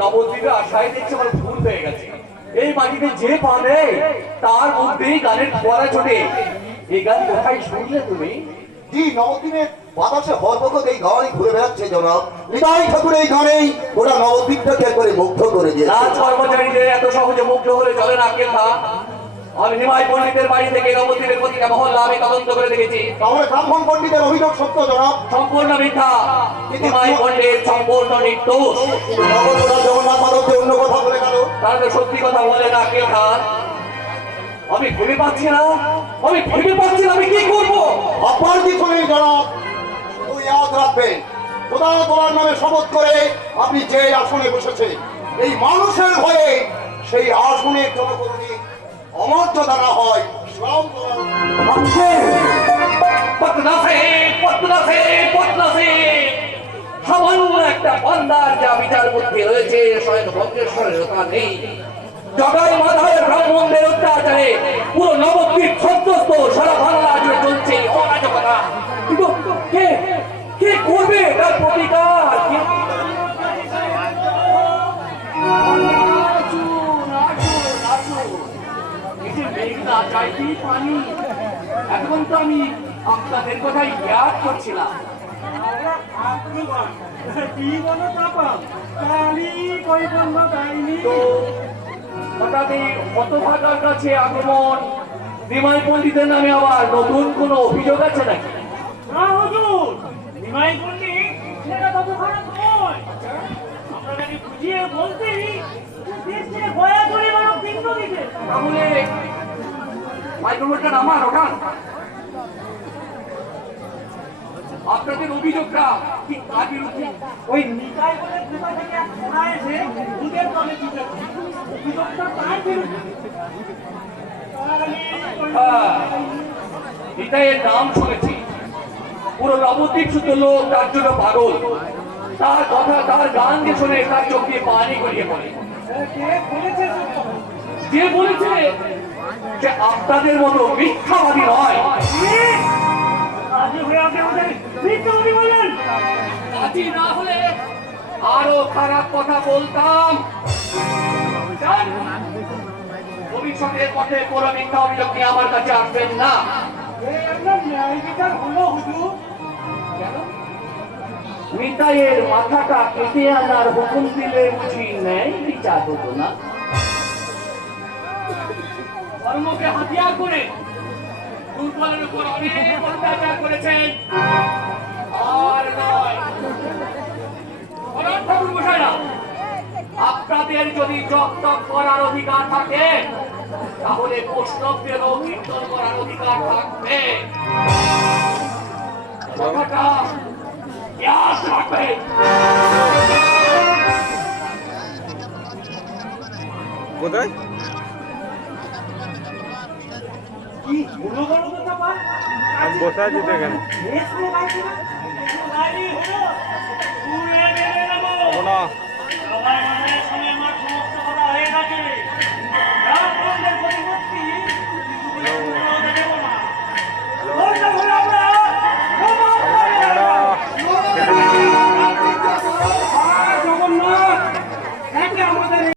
নবদ্বীপে আশায় দেখছি আমার ভুল হয়ে গেছে। এই মাটিতে যে পা দেয় তার মধ্যেই গানের ফোয়ারা ছোটে। এই গান কোথায় শুনলে তুমি? জি নবদ্বীপে বাতাসে হরবকত এই গানই ঘুরে বেড়াচ্ছে জনাব। নিতাই ঠাকুর এই গানেই ওরা নবদ্বীপটাকে একবারে মুগ্ধ করে দিয়েছে। রাজ কর্মচারীদের এত সহজে মুগ্ধ হলে চলে না কেথা আমি নিমাই পণ্ডিতের বাড়ি থেকে নবদ্বীপের প্রতিটা মহল্লা আমি তদন্ত করে দেখেছি। তাহলে ব্রাহ্মণ পণ্ডিতের অভিযোগ সত্য জনাব? সম্পূর্ণ মিথ্যা। নিমাই পণ্ডিত সম্পূর্ণ নির্দোষ। তো সত্যি কথা বলে না কেথা আমি ভেবে পাচ্ছি না। আমি ভেবে পাচ্ছি না আমি কি করব? কিছু নেই জনাব শুধু ইয়াদ রাখবেন খোদা তোমার নামে শপথ করে আপনি যে আসনে বসেছেন এই মানুষের ভয়ে সেই আসনে জনকর্মী অমর্যাদা না হয় শ্রম পটনাসে পটনাসে পটনাসে একটা বান্দার যা বিচার বুদ্ধি রয়েছে স্বয়ং ভদ্রেশ্বরের তা নেই। জগাই মাথায় ব্রাহ্মণদের অত্যাচারে পুরো নবদ্বীপ সন্তুষ্ট সারা বাংলা জুড়ে চলছে অরাজকতা। কিন্তু কে কে করবে তার প্রতিকার? চাইতেই পানি, এখন তো আমি আপনাদের কথাই ইয়াদ করছিলাম। কি বলো পাপা কালি কৈবন্য দাইনি হঠাৎ এই হতভাগার কাছে আগমন। বিময় পণ্ডিতের নামে আবার নতুন কোনো অভিযোগ আছে নাকি? না হুজুর। নিমাই পণ্ডিত সেটা তত খারাপ নয়। আপনাদেরকে বুঝিয়ে বলতেই দেশ থেকে গয়া চুরি মানব তিন দিকে তাহলে মাইক্রোফোনটা আমার ওঠান। আপনাদের অভিযোগটা ঠিক কার বিরুদ্ধে ওই নিকায় বলে কোথা থেকে এক ঘোড়া এসে তলে চুপে অভিযোগটা তার বিরুদ্ধে। হ্যাঁ, এর নাম শুনেছি। পুরো নবদ্বীপ শুধু লোক তার জন্য পাগল। তার কথা তার গান যে শুনে তার চোখ দিয়ে পানি গড়িয়ে পড়ে। কে বলেছে যে বলেছে? যে আপনাদের মতো মিথ্যাবাদী নয়। কাজী না হলে আরও খারাপ কথা বলতাম। ভবিষ্যতের পথে কোনো মিথ্যা অভিযোগ নিয়ে আমার কাছে আসবেন না। ন্যায় মিতাইয়ের মাথাটা কেটে আনার হুকুম দিলে বুঝি নেই বিচার হতো না? ধর্মকে হাতিয়ার করে দুর্বলের উপর অনেক অত্যাচার করেছেন। আর নয়। ঠাকুর মশাইরা, আপনাদের যদি জপ করার অধিকার থাকে তাহলে বৈষ্ণবদেরও কীর্তন করার অধিকার থাকবে। কথাটা কোথায়? কি আমি বসে আছি তো এখানে